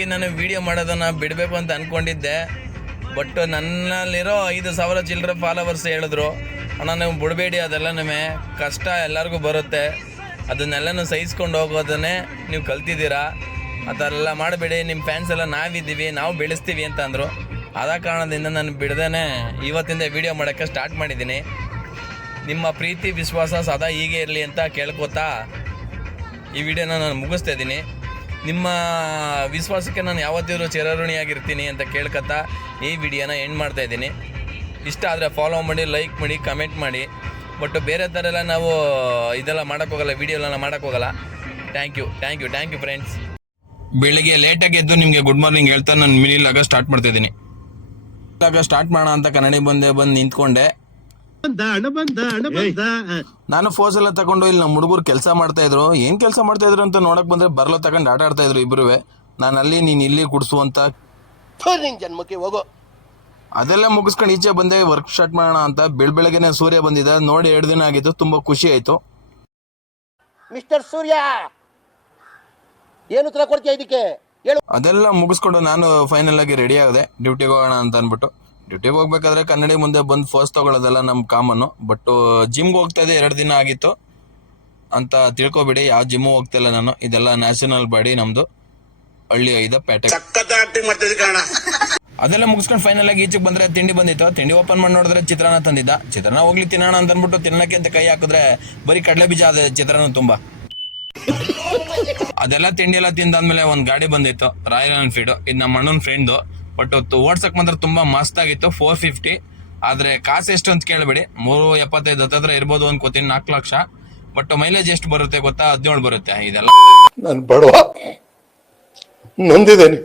ಆಗಿ ನಾನು ವಿಡಿಯೋ ಮಾಡೋದನ್ನು ಬಿಡಬೇಕು ಅಂತ ಅಂದ್ಕೊಂಡಿದ್ದೆ. ಬಟ್ ನನ್ನಲ್ಲಿರೋ 5,000 ಚಿಲ್ಲರೆ ಫಾಲೋವರ್ಸ್ ಹೇಳಿದ್ರು, ಅಣ್ಣ ನೀವು ಬಿಡಬೇಡಿ, ಅದೆಲ್ಲ ಕಷ್ಟ ಎಲ್ಲರಿಗೂ ಬರುತ್ತೆ, ಅದನ್ನೆಲ್ಲನೂ ಸಹಿಸ್ಕೊಂಡು ಹೋಗೋದನ್ನೇ ನೀವು ಕಲ್ತಿದ್ದೀರಾ, ಆ ಥರ ಎಲ್ಲ ಮಾಡಬೇಡಿ, ನಿಮ್ಮ ಫ್ಯಾನ್ಸ್ ಎಲ್ಲ ನಾವಿದ್ದೀವಿ, ನಾವು ಬೆಳೆಸ್ತೀವಿ ಅಂತ ಅಂದರು. ಆದ ಕಾರಣದಿಂದ ನಾನು ಬಿಡದೇ ಇವತ್ತಿಂದ ವಿಡಿಯೋ ಮಾಡೋಕ್ಕೆ ಸ್ಟಾರ್ಟ್ ಮಾಡಿದ್ದೀನಿ. ನಿಮ್ಮ ಪ್ರೀತಿ ವಿಶ್ವಾಸ ಸದಾ ಹೀಗೆ ಇರಲಿ ಅಂತ ಕೇಳ್ಕೊತಾ ಈ ವಿಡಿಯೋನ ನಾನು ಮುಗಿಸ್ತಾ ಇದ್ದೀನಿ. ನಿಮ್ಮ ವಿಶ್ವಾಸಕ್ಕೆ ನಾನು ಯಾವತ್ತಿದ್ರೂ ಚಿರಋಣಿಯಾಗಿರ್ತೀನಿ ಅಂತ ಕೇಳ್ಕೊತಾ ಈ ವಿಡಿಯೋನ ಎಂಡ್ ಮಾಡ್ತಾಯಿದ್ದೀನಿ. ಇಷ್ಟ ಆದರೆ ಫಾಲೋ ಮಾಡಿ, ಲೈಕ್ ಮಾಡಿ, ಕಮೆಂಟ್ ಮಾಡಿ. ಬಟ್ ಬೇರೆ ಥರ ಎಲ್ಲ ನಾವು ಇದೆಲ್ಲ ಮಾಡೋಕ್ಕೋಗಲ್ಲ, ವಿಡಿಯೋ ಎಲ್ಲ ಮಾಡೋಕ್ಕೋಗಲ್ಲ. Thank you friends. ಬೆಳಿಗ್ಗೆ ಲೇಟಾಗಿ ಎದ್ದು ನಿಮಗೆ ಗುಡ್ ಮಾರ್ನಿಂಗ್ ಹೇಳ್ತಾ ನಾನು ಮಿನಿಲಾಗ ಸ್ಟಾರ್ಟ್ ಮಾಡ್ತಾಯಿದ್ದೀನಿ. ಸ್ಟಾರ್ಟ್ ಮಾಡೋಣ ಅಂತ ಕನ್ನಡಿ ಬಂದು ನಿಂತ್ಕೊಂಡೆ. ನಾನು ಫೋರ್ಸ್ ಎಲ್ಲ ತಗೊಂಡು ಇಲ್ಲಿ ನಮ್ಮ ಹುಡುಗರು ಕೆಲಸ ಮಾಡ್ತಾ ಇದ್ರು. ಏನ್ ಕೆಲಸ ಮಾಡ್ತಾ ಇದ್ರು ಅಂತ ನೋಡಕ್ ಬಂದ್ರೆ ಬರ್ಲೋ ತಗೊಂಡು ಆಟ ಆಡ್ತಾ ಇದ್ರು ಇಬ್ರುವೆ. ನಾನು ಅಲ್ಲಿ ನೀನ್ ಇಲ್ಲಿ ಕುಡ್ಸುವಂತ ಜನ್ಮಕ್ಕೆ ಹೋಗೋ ಅದೆಲ್ಲ ಮುಗಿಸ್ಕೊಂಡು ಈಚೆ ಬಂದೆ ವರ್ಕ್ ಸ್ಟಾರ್ಟ್ ಮಾಡೋಣ ಅಂತ. ಬೆಳಗ್ಗೆನೆ ಸೂರ್ಯ ಬಂದಿದ್ದ, ನೋಡಿ 2 ದಿನ ಆಗಿತ್ತು, ತುಂಬಾ ಖುಷಿ ಆಯ್ತು. ಮಿಸ್ಟರ್ ಸೂರ್ಯ ಏನು ಉತ್ತರ ಕೊಡ್ತೀಯ ಇದಕ್ಕೆ? ಅದೆಲ್ಲ ಮುಗಿಸ್ಕೊಂಡು ನಾನು ಫೈನಲ್ ಆಗಿ ರೆಡಿ ಆಗಿದೆ ಡ್ಯೂಟಿಗೆ ಹೋಗೋಣ ಅಂತ ಅಂದ್ಬಿಟ್ಟು. ಡ್ಯೂಟಿಗೆ ಹೋಗ್ಬೇಕಾದ್ರೆ ಕನ್ನಡಿ ಮುಂದೆ ಬಂದು ಫಸ್ಟ್ ತಗೊಳ್ಳೋದೆಲ್ಲ ನಮ್ಮ ಕಾಮನ್ನು. ಬಟ್ ಜಿಮ್ಗೆ ಹೋಗ್ತಾ ಇದೆ, 2 ದಿನ ಆಗಿತ್ತು ಅಂತ ತಿಳ್ಕೊಬೇಡಿ. ಯಾವ ಜಿಮ್ಮು ಹೋಗ್ತಿಲ್ಲ ನಾನು, ಇದೆಲ್ಲ ನ್ಯಾಷನಲ್ ಬಾಡಿ ನಮ್ದು, ಹಳ್ಳಿ 5 ಪೇಟೆ. ಅದೆಲ್ಲ ಮುಗಿಸ್ಕೊಂಡು ಫೈನಲ್ ಆಗಿ ಈಚೆಗೆ ಬಂದ್ರೆ ತಿಂಡಿ ಬಂದಿತ್ತು. ತಿಂಡಿ ಓಪನ್ ಮಾಡಿ ನೋಡಿದ್ರೆ ಚಿತ್ರಾನ್ನ ತಂದಿದ್ದ. ಚಿತ್ರಾನ್ನ ಹೋಗ್ಲಿ ತಿನ್ನೋಣ ಅಂತ ಅಂದ್ಬಿಟ್ಟು ತಿನ್ನಕ್ಕೆ ಅಂತ ಕೈ ಹಾಕಿದ್ರೆ ಬರೀ ಕಡಲೆ ಬೀಜ ಅದೇ ಚಿತ್ರಾನ್ನ ತುಂಬಾ. ಅದೆಲ್ಲ ತಿಂಡಿ ಎಲ್ಲ ತಿಂದಾದ್ಮೇಲೆ ಒಂದು ಗಾಡಿ ಬಂದಿತ್ತು, ರಾಯಲ್ ಎನ್ಫೀಲ್ಡ್. ಇದು ನಮ್ಮ ಅಣ್ಣನ ಫ್ರೆಂಡು. ಬಟ್ ಓಡ್ಸಕ್ ಮಾತ್ರ ತುಂಬಾ ಮಸ್ತ್ ಆಗಿತ್ತು, 450. ಆದ್ರೆ ಕಾಸು ಎಷ್ಟು ಅಂತ ಕೇಳಬೇಡಿ, 375 ಹತ್ರ ಇರ್ಬೋದು ಅನ್ಕೋತೀನಿ, 4 ಲಕ್ಷ. ಬಟ್ ಮೈಲೇಜ್ ಎಷ್ಟು ಬರುತ್ತೆ ಗೊತ್ತಾ? 17 ಬರುತ್ತೆ. ಇದೆಲ್ಲ ನಾನು ಬಡವ, ನೊಂದಿದ್ದೇನೆ.